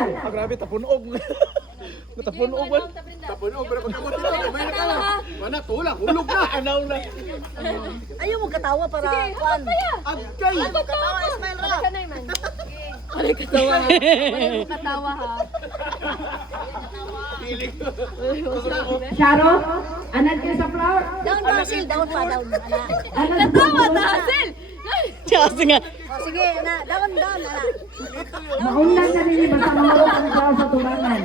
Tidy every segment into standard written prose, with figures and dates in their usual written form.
Rizal. Grabe, tapunog. Tapunog ba? Tapunog, pero pagkamot dito, may na ka na. Mana, tulak, hulog na. Anaw na. Ayaw mo katawa para kuan. Agkay. Katawa, smile ra. Malay katawa ha. Malay mo katawa ha. Sharo, anad ka sa flower. Down pa, Hazel. Down pa, down. Anad Katawa na, Hazel. Kasi nga. Oh, sige, na. Down, down. Maundan sa nini basta mamaro ang tao sa tubangan.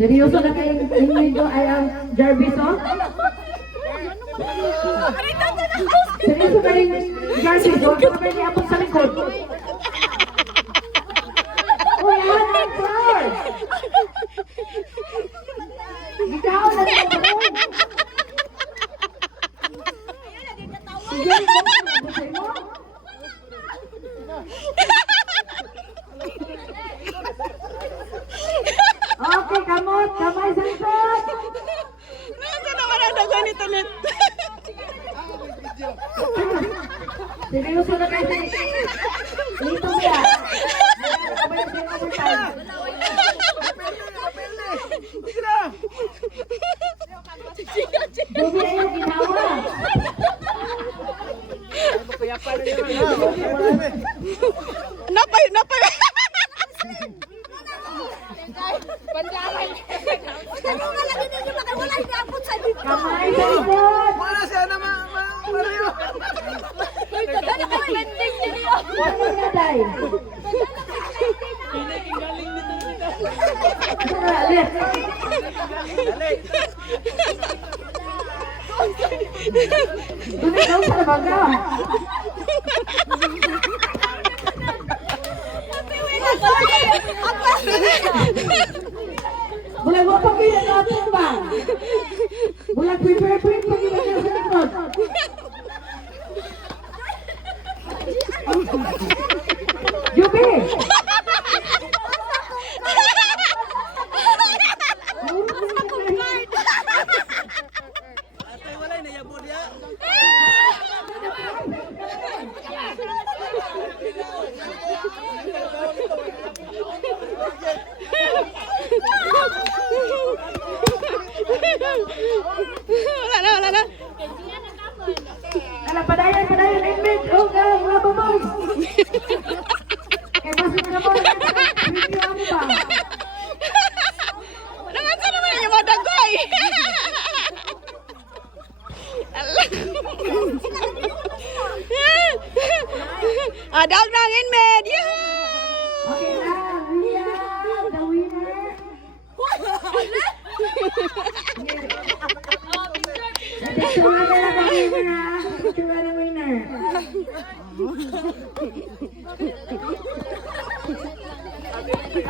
Seryoso na kayo inyo ay ang Jarvis, oh? Seryoso kayo Jarvis, oh? Kung may niapot sa likod. Uy, anong flower? Ikaw na naman. Sige, ikaw mo. Okay, kamot, kamay sa likod. Nasa naman ang dagan nito net. Seryoso na kasi. Dito siya. Kamay sa overtime. Dobi na yung ginawa. Napay, napay. Kamay sa likod. Wala siya na mariyo. One more na, Day. Alit. Dumi daw sa baga. Bulag mo pag pinag-atin ba? Bulag prepare pag pinag-atin sa likod. Jubi! Wala na, wala na. Kala padayan, padayan, inmate. Oh, mga baboy. Eh, masuk na mo. Review mo ba? Naman sa naman yung mga dagoy. Dog na ang inmate. Okay na, Ria, the winner. Picture na lang ang winner, ha? Picture na ng winner.